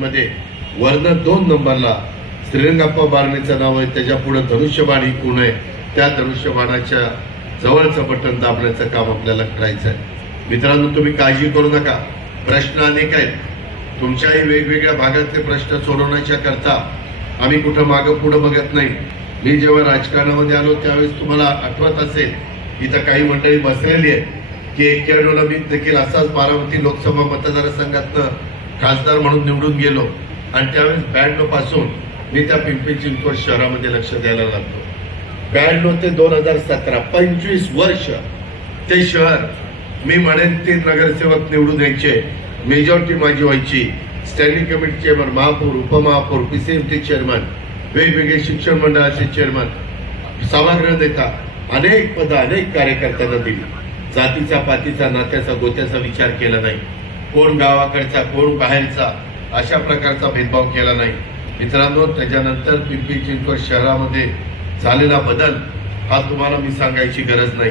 मध्ये वर्ण दोन नंबरला श्रीरंगाप्पा बारणेचं नाव आहे. त्याच्या पुढे धनुष्यबाण ही कोण आहे? त्या धनुष्यबाणाच्या जवळचं बटन दाबण्याचं काम आपल्याला करायचं आहे. मित्रांनो तुम्ही काळजी करू नका. प्रश्न अनेक आहेत. तुमच्याही वेगवेगळ्या भागातले प्रश्न सोडवण्याच्या करता आम्ही कुठं मागं पुढं बघत नाही. मी जेव्हा राजकारणामध्ये आलो त्यावेळेस तुम्हाला आठवत असेल इथं काही मंडळी बसलेली आहेत. की एक्क्याण्णवला मी देखील असाच बारामती लोकसभा मतदारसंघातनं खासदार म्हणून निवडून गेलो आणि त्यावेळेस ब्याण्णवपासून मी त्या पिंपरी चिंचवड शहरामध्ये लक्ष द्यायला लागलो. ब्याण्णव ते दोन हजार सतरा पंचवीस वर्ष ते शहर मी म्हणेन ते नगरसेवक निवडून यायचे. मेजॉरिटी माझी व्हायची. स्टँडिंग कमिटी चेअरमन महापौर उपमहापौर पीसीएमटी चेअरमन वेगवेगळे शिक्षण मंडळाचे चेअरमन सभागृह नेता अनेक पद अनेक कार्यकर्त्यांना दिली. जातीचा पातीचा नात्याचा गोत्याचा विचार केला नाही. कोण गावाकडचा कोण बाहेरचा अशा प्रकारचा भेदभाव केला नाही. मित्रांनो त्याच्यानंतर पिंपरी चिंचवड शहरामध्ये झालेला बदल हा तुम्हाला मी सांगायची गरज नाही.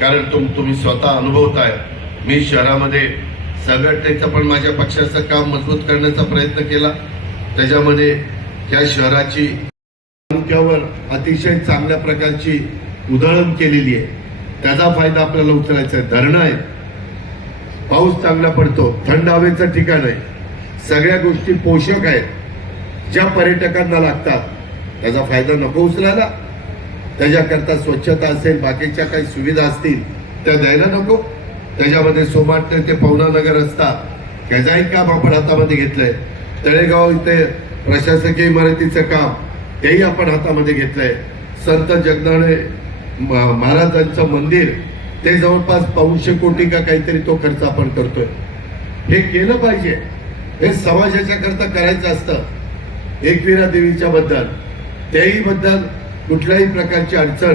कारण तुम तुम्ही स्वतः अनुभवताय. मी शहरामध्ये संघटनेचं पण माझ्या पक्षाचं काम मजबूत करण्याचा प्रयत्न केला. त्याच्यामध्ये या शहराची तालुक्यावर अतिशय चांगल्या प्रकारची उधळण केलेली आहे. त्याचा फायदा आपल्याला उचलायचा आहे. धरणं आहे पाऊस चांगला पडतो थंड हवेचं ठिकाण आहे. सगळ्या गोष्टी पोषक आहेत. ज्या पर्यटकांना लागतात त्याचा फायदा नको उचलायला. त्याच्याकरता स्वच्छता असेल बाकीच्या काही सुविधा असतील त्या द्यायला नको. त्याच्यामध्ये सोमाट ते पवनानगर असतात. रस्ता त्याचाही काम आपण हातामध्ये घेतलंय. तळेगाव इथे प्रशासकीय इमारतीचं काम तेही आपण हातामध्ये घेतलंय. संत जगनाळे म- महाराजांचं मंदिर ते जवळपास पाचशे कोटी का काहीतरी तो खर्च आपण करतोय. हे केलं पाहिजे. हे समाजाच्या करता करायचं असतं. एकविरा देवीच्या बद्दल त्याही बद्दल कुठल्याही प्रकारची अडचण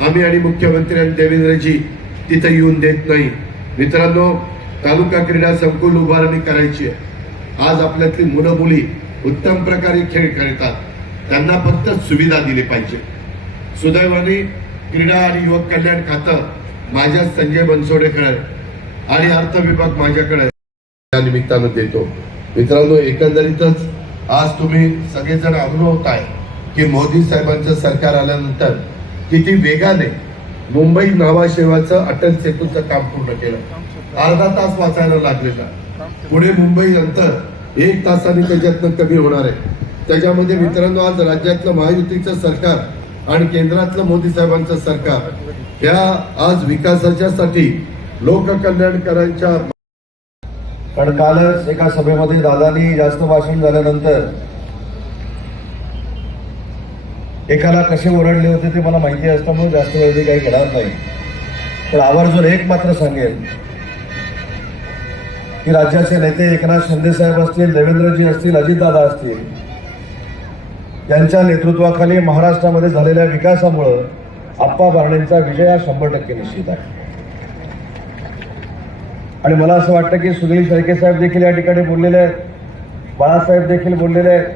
आम्ही आणि मुख्यमंत्री आणि देवेंद्रजी तिथे येऊन देत नाही. मित्रांनो तालुका क्रीडा संकुल उभारणी करायची आहे. आज आपल्यातली मुलं मुली उत्तम प्रकारे खेळ खेळतात. त्यांना फक्त सुविधा दिली पाहिजे. सुदैवाने क्रीडा आणि युवक कल्याण खातं माझ्या संजय बनसोडेकडे आणि अर्थ विभाग माझ्याकडे त्या निमित्तानं देतो. मित्रांनो एकंदरीतच आज तुम्ही सगळेजण अनुभवताय की मोदी साहेबांचं सरकार आल्यानंतर किती वेगाने मुंबई नावाशेवाचं अटल सेतूचं काम पूर्ण केलं. अर्धा तास वाचायला लागलेला. पुढे मुंबई नंतर एक तासाने त्याच्यातनं कमी होणार आहे. त्याच्यामध्ये मित्रांनो आज राज्यातलं महायुतीचं सरकार आणि केंद्रातलं मोदी साहेबांचं सरकार या आज विकासाच्या साठी लोककल्याणकारांच्या पण कालच एका सभेमध्ये दादानी जास्त भाषण झाल्यानंतर एकाला कसे ओरडले होते ते मला माहिती असल्यामुळे जास्त वेळ काही घेणार नाही. पण आवर्जून एक मात्र सांगेल की राज्याचे नेते एकनाथ शिंदे साहेब असतील देवेंद्रजी असतील अजितदादा असतील यांच्या नेतृत्वाखाली महाराष्ट्रामध्ये झालेल्या विकासामुळं आप्पा बारणेंचा विजय हा शंभर टक्के निश्चित आहे. आणि मला असं वाटतं की सुनील शेळके साहेब देखील या ठिकाणी बोललेले आहेत बाळासाहेब देखील बोललेले आहेत.